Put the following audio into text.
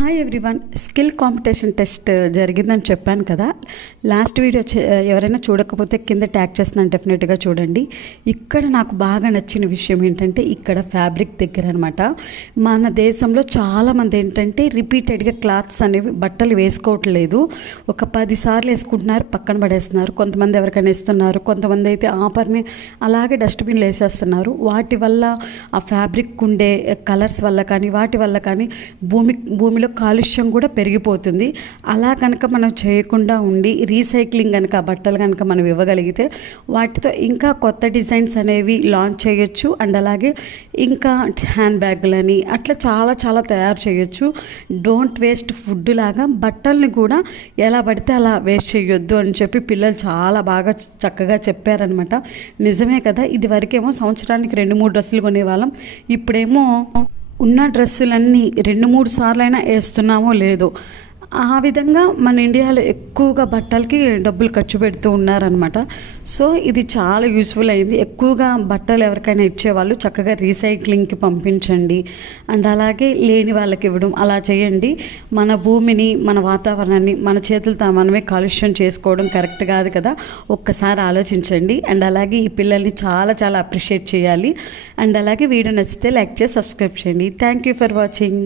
Hi everyone. Skill competition test జరిగిందని చెప్పాను కదా. లాస్ట్ వీడియో ఎవరైనా చూడకపోతే కింద ట్యాగ్ చేస్తున్నాను, డెఫినెట్గా చూడండి. ఇక్కడ నాకు బాగా నచ్చిన విషయం ఏంటంటే ఇక్కడ ఫ్యాబ్రిక్ దగ్గర అనమాట. మన దేశంలో చాలామంది ఏంటంటే రిపీటెడ్గా క్లాత్స్ అనేవి బట్టలు వేసుకోవట్లేదు. ఒక 10 సార్లు వేసుకుంటున్నారు, పక్కన పడేస్తున్నారు. కొంతమంది ఎవరికైనా ఇస్తున్నారు, కొంతమంది అయితే ఆపర్ని అలాగే డస్ట్బిన్లు వేసేస్తున్నారు. వాటి వల్ల ఆ ఫ్యాబ్రిక్ ఉండే కలర్స్ వల్ల కానీ వాటి వల్ల కానీ భూమిలో కాలుష్యం కూడా పెరిగిపోతుంది. అలా కనుక మనం చేయకుండా ఉండి రీసైక్లింగ్ కనుక బట్టలు కనుక మనం ఇవ్వగలిగితే వాటితో ఇంకా కొత్త డిజైన్స్ అనేవి లాంచ్ చేయొచ్చు. అండ్ అలాగే ఇంకా హ్యాండ్ బ్యాగులని అట్లా చాలా చాలా తయారు చేయొచ్చు. డోంట్ వేస్ట్ ఫుడ్ లాగా బట్టల్ని కూడా ఎలా పడితే అలా వేస్ట్ చేయొద్దు అని చెప్పి పిల్లలు చాలా బాగా చక్కగా చెప్పారనమాట. నిజమే కదా, ఇది వరకేమో సంవత్సరానికి 2-3 డ్రెస్సులు కొనేవాళ్ళం. ఇప్పుడేమో ఉన్న డ్రెస్సులన్నీ 2-3 సార్లైనా వేస్తున్నామో లేదో ఆ విధంగా మన ఇండియాలో ఎక్కువగా బట్టలకి డబ్బులు ఖర్చు పెడుతూ ఉన్నారనమాట. సో ఇది చాలా యూస్ఫుల్ అయింది. ఎక్కువగా బట్టలు ఎవరికైనా ఇచ్చేవాళ్ళు చక్కగా రీసైక్లింగ్కి పంపించండి. అండ్ అలాగే లేని వాళ్ళకి ఇవ్వడం అలా చేయండి. మన భూమిని, మన వాతావరణాన్ని మన చేతులతో మనమే కాలుష్యం చేసుకోవడం కరెక్ట్ కాదు కదా. ఒక్కసారి ఆలోచించండి. అండ్ అలాగే ఈ పిల్లల్ని చాలా చాలా అప్రిషియేట్ చేయాలి. అండ్ అలాగే వీడియో నచ్చితే లైక్ చేసి సబ్స్క్రైబ్ చేయండి. Thank you for watching.